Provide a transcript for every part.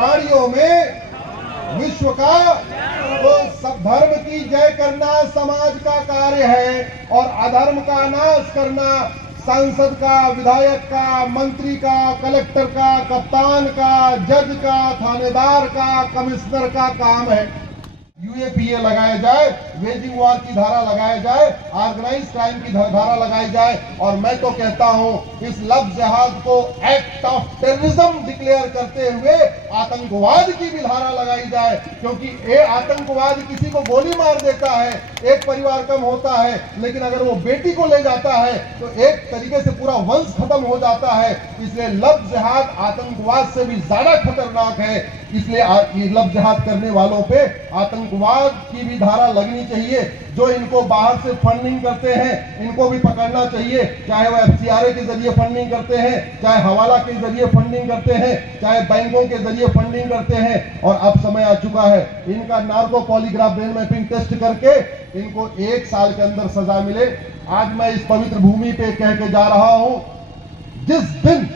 प्राणियों में विश्व का, तो सब धर्म की जय करना समाज का कार्य है और अधर्म का नाश करना सांसद का, विधायक का, मंत्री का, कलेक्टर का, कप्तान का, जज का, थानेदार का, कमिश्नर का काम है। यूएपीए लगाया जाए, वेजिंग वॉर की धारा लगाया जाए, ऑर्गेनाइज क्राइम की धारा लगाई जाए और मैं तो कहता हूं इस लफ्ज जिहाद को एक्ट ऑफ टेररिज्म डिक्लेयर करते हुए आतंकवाद की भी धारा लगाई जाए, क्योंकि ये आतंकवाद किसी को गोली मार देता है, एक परिवार कम होता है, लेकिन अगर वो बेटी को ले जाता है तो एक तरीके से पूरा वंश खत्म हो जाता है। इसलिए लफ्ज जिहाद आतंकवाद से भी ज्यादा खतरनाक है। इसलिए ये लफ्ज जिहाद करने वालों पे आतंकवाद की भी धारा लगनी चाहिए। जो इनको बाहर से फंडिंग करते हैं इनको भी पकड़ना चाहिए, चाहे वो एफसीआरए के जरिए फंडिंग करते हैं, चाहे हवाला के जरिए फंडिंग करते हैं, चाहे बैंकों के जरिए फंडिंग करते हैं। और अब समय आ चुका है इनका narco polygraph brain mapping test करके इनको 1 साल के अंदर सजा मिले। आज मैं इस पवित्र भूमि पे कह के जा रहा हूं, जिस दिन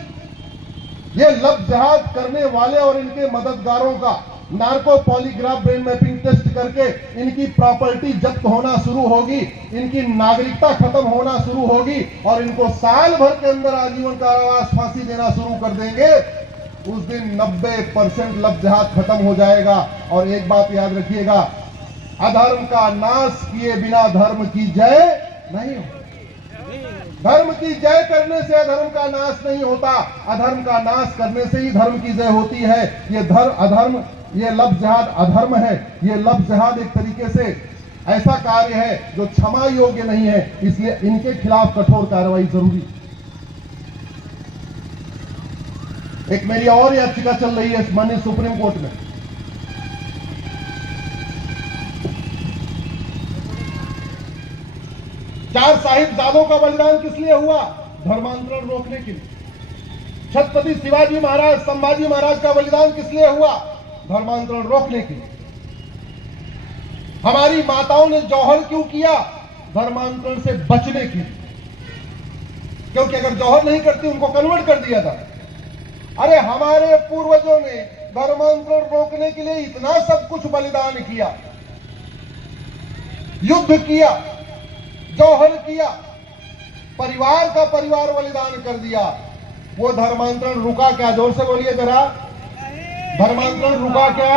ये लफ्ज जिहाद करने वाले और इनके मददगारों का narco polygraph brain mapping test करके इनकी प्रॉपर्टी जब्त होना शुरू होगी, इनकी नागरिकता खत्म होना शुरू होगी और इनको साल भर के अंदर आजीवन कारावास, फांसी देना शुरू कर देंगे, उस दिन 90% लफ्ज जिहाद खत्म हो जाएगा। और एक बात याद रखिएगा, अधर्म का नाश किए बिना धर्म की जय नहीं होती। धर्म की जय करने से अधर्म का नाश नहीं होता, अधर्म का नाश करने से ही धर्म की जय होती है। ये लफ्ज जिहाद अधर्म है, ये लफ्ज जिहाद एक तरीके से ऐसा कार्य है जो क्षमा योग्य नहीं है, इसलिए इनके खिलाफ कठोर कार्रवाई जरूरी। एक मेरी और याचिका चल रही है माननीय सुप्रीम कोर्ट में। चार साहिबजादों का बलिदान किस लिए हुआ? धर्मांतरण रोकने के लिए। छत्रपति शिवाजी महाराज, संभाजी महाराज का बलिदान किस लिए हुआ? धर्मांतरण रोकने के लिए। हमारी माताओं ने जौहर क्यों किया? धर्मांतरण से बचने के लिए, क्योंकि अगर जौहर नहीं करती उनको कन्वर्ट कर दिया था। अरे हमारे पूर्वजों ने धर्मांतरण रोकने के लिए इतना सब कुछ बलिदान किया, युद्ध किया, जौहर किया, परिवार का परिवार बलिदान कर दिया। वो धर्मांतरण रुका क्या? जोर से बोलिए जरा, धर्मांतरण रुका क्या?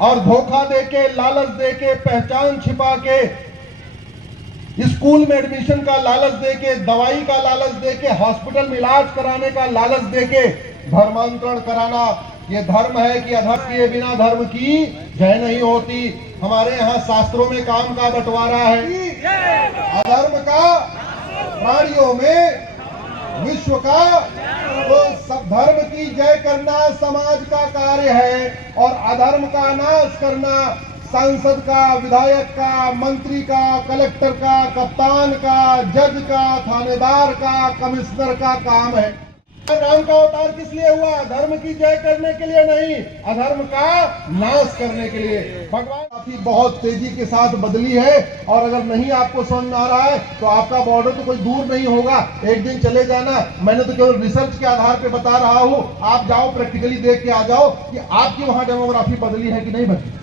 और धोखा देके, लालच देके, पहचान छिपा के, स्कूल में एडमिशन का लालच देके, दवाई का लालच देके, हॉस्पिटल में इलाज कराने का लालच देके धर्मांतरण कराना, ये धर्म है कि अधर्म किए बिना धर्म की जय नहीं होती। हमारे यहाँ शास्त्रों में काम का बंटवारा है, अधर्म का प्राणियों में, विश्व का, तो सब धर्म की जय करना समाज का कार्य है और अधर्म का नाश करना सांसद का, विधायक का, मंत्री का, कलेक्टर का, कप्तान का, जज का, थानेदार का, कमिश्नर का काम है। राम का अवतार किस लिए हुआ? धर्म की जय करने के लिए नहीं, अधर्म का नाश करने के लिए। भगवान काफी बहुत तेजी के साथ बदली है और अगर नहीं आपको समझ में आ रहा है तो आपका बॉर्डर तो कोई दूर नहीं होगा, एक दिन चले जाना। मैंने तो केवल रिसर्च के आधार पे बता रहा हूं, आप जाओ प्रैक्टिकली देख के आ जाओ कि आपकी वहां डेमोग्राफी बदली है कि नहीं बदली।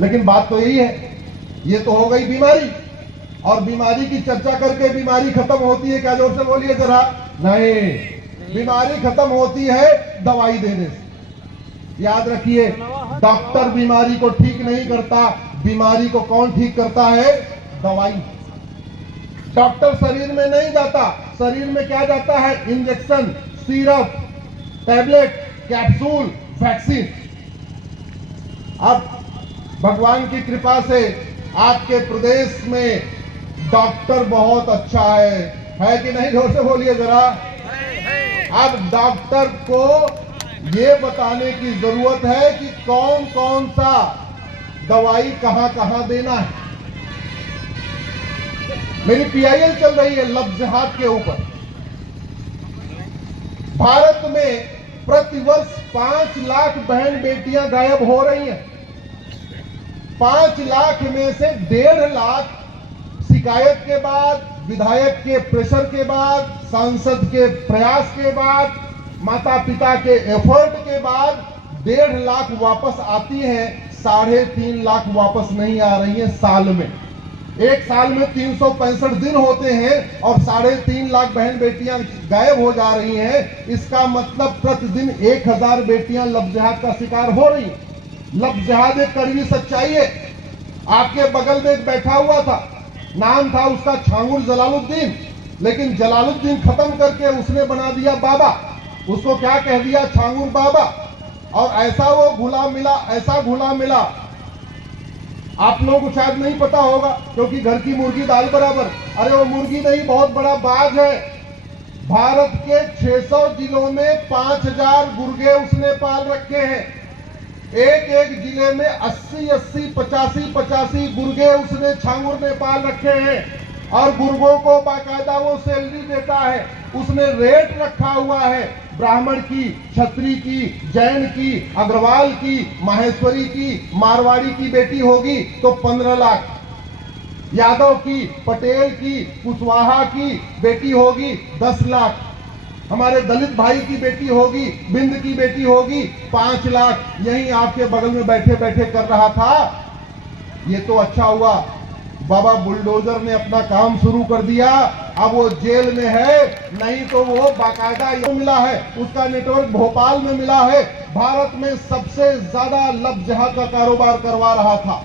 लेकिन बात तो यही है, ये तो हो गई बीमारी, और बीमारी की चर्चा करके बीमारी खत्म होती है क्या? जोर से बोलिए जरा। नहीं, बीमारी खत्म होती है दवाई देने से। याद रखिए, डॉक्टर बीमारी को ठीक नहीं करता, बीमारी को कौन ठीक करता है? दवाई। डॉक्टर शरीर में नहीं जाता, शरीर में क्या जाता है? Injection, syrup, tablet, capsule, vaccine. अब भगवान की कृपा से आपके प्रदेश में डॉक्टर बहुत अच्छा है कि नहीं? जोर से बोलिए जरा। अब डॉक्टर को ये बताने की जरूरत है कि कौन कौन सा दवाई कहां कहां देना है। मेरी पीआईएल चल रही है लफ्ज जिहाद के ऊपर। भारत में प्रतिवर्ष 5 लाख बहन बेटियां गायब हो रही हैं। 5 लाख में से 1.5 लाख शिकायत के बाद, विधायक के प्रेशर के बाद, सांसद के प्रयास के बाद, माता पिता के एफर्ट के बाद 1.5 लाख वापस आती हैं, 3.5 लाख वापस नहीं आ रही हैं साल में। एक साल में 365 दिन होते हैं और 3.5 लाख बहन बेटियां गायब हो जा रही हैं। इसका मतलब प्रतिदिन 1000 बेटियां लव जिहाद का शिकार हो रही। लव जिहाद एक कड़वी सच्चाई है। आपके बगल में एक बैठा हुआ था, नाम था उसका छांगुर जलालुद्दीन, लेकिन जलालुद्दीन खत्म करके उसने बना दिया बाबा। उसको क्या कह दिया? छांगुर बाबा। और ऐसा वो घुला मिला, ऐसा घुला मिला, आप लोगों को शायद नहीं पता होगा, क्योंकि घर की मुर्गी दाल बराबर। अरे वो मुर्गी नहीं, बहुत बड़ा बाज है। भारत के 600 जिलों में 5000 गुर्गे उसने पाल रखे हैं। एक एक जिले में 80-80, 85-85 गुर्गे उसने छांगुर ने पाल रखे हैं और गुर्गों को बाकायदा वो सैलरी देता है। उसने रेट रखा हुआ है, ब्राह्मण की, क्षत्रिय की, जैन की, अग्रवाल की, माहेश्वरी की, मारवाड़ी की बेटी होगी तो 15 लाख, यादव की, पटेल की, कुशवाहा की बेटी होगी 10 लाख, हमारे दलित भाई की बेटी होगी, बिंद की बेटी होगी 5 लाख। यही आपके बगल में बैठे बैठे कर रहा था। ये तो अच्छा हुआ, बाबा बुलडोजर ने अपना काम शुरू कर दिया। अब वो जेल में है, नहीं तो वो बाकायदा मिला है, उसका नेटवर्क भोपाल में मिला है। भारत में सबसे ज्यादा लव जिहाद का कारोबार करवा रहा था।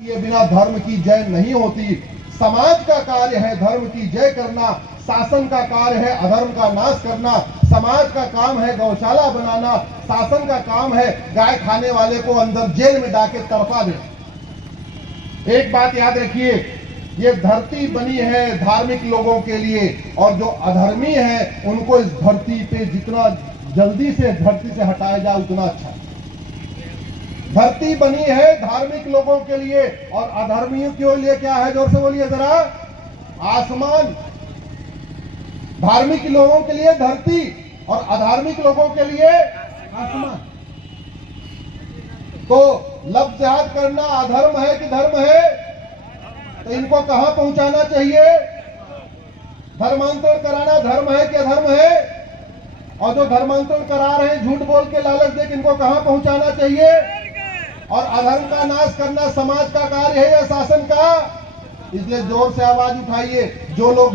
ये बिना धर्म की जय नहीं होती। समाज का कार्य है धर्म की जय करना, शासन का कार्य है अधर्म का नाश करना। समाज का काम है गौशाला बनाना, शासन का काम है गाय खाने वाले को अंदर जेल में डाके तड़पा देना। एक बात याद रखिए, ये धरती बनी है धार्मिक लोगों के लिए, और जो अधर्मी है उनको इस धरती पे जितना जल्दी से धरती से हटाया जाए उतना अच्छा। धरती बनी है धार्मिक लोगों के लिए, और अधर्मियों के लिए क्या है? जोर से बोलिए जरा। आसमान। धार्मिक लोगों के लिए धरती और अधार्मिक लोगों के लिए आसमान। तो लव जिहाद करना अधर्म है कि धर्म है? तो इनको कहां पहुंचाना चाहिए? धर्मांतरण कराना धर्म है कि अधर्म है? और जो धर्मांतरण करा रहे हैं झूठ बोल के लालच दे के, इनको कहां पहुंचाना चाहिए? और अधर्म का नाश करना समाज का कार्य है या शासन का? इसलिए जोर से आवाज उठाइए जो लोग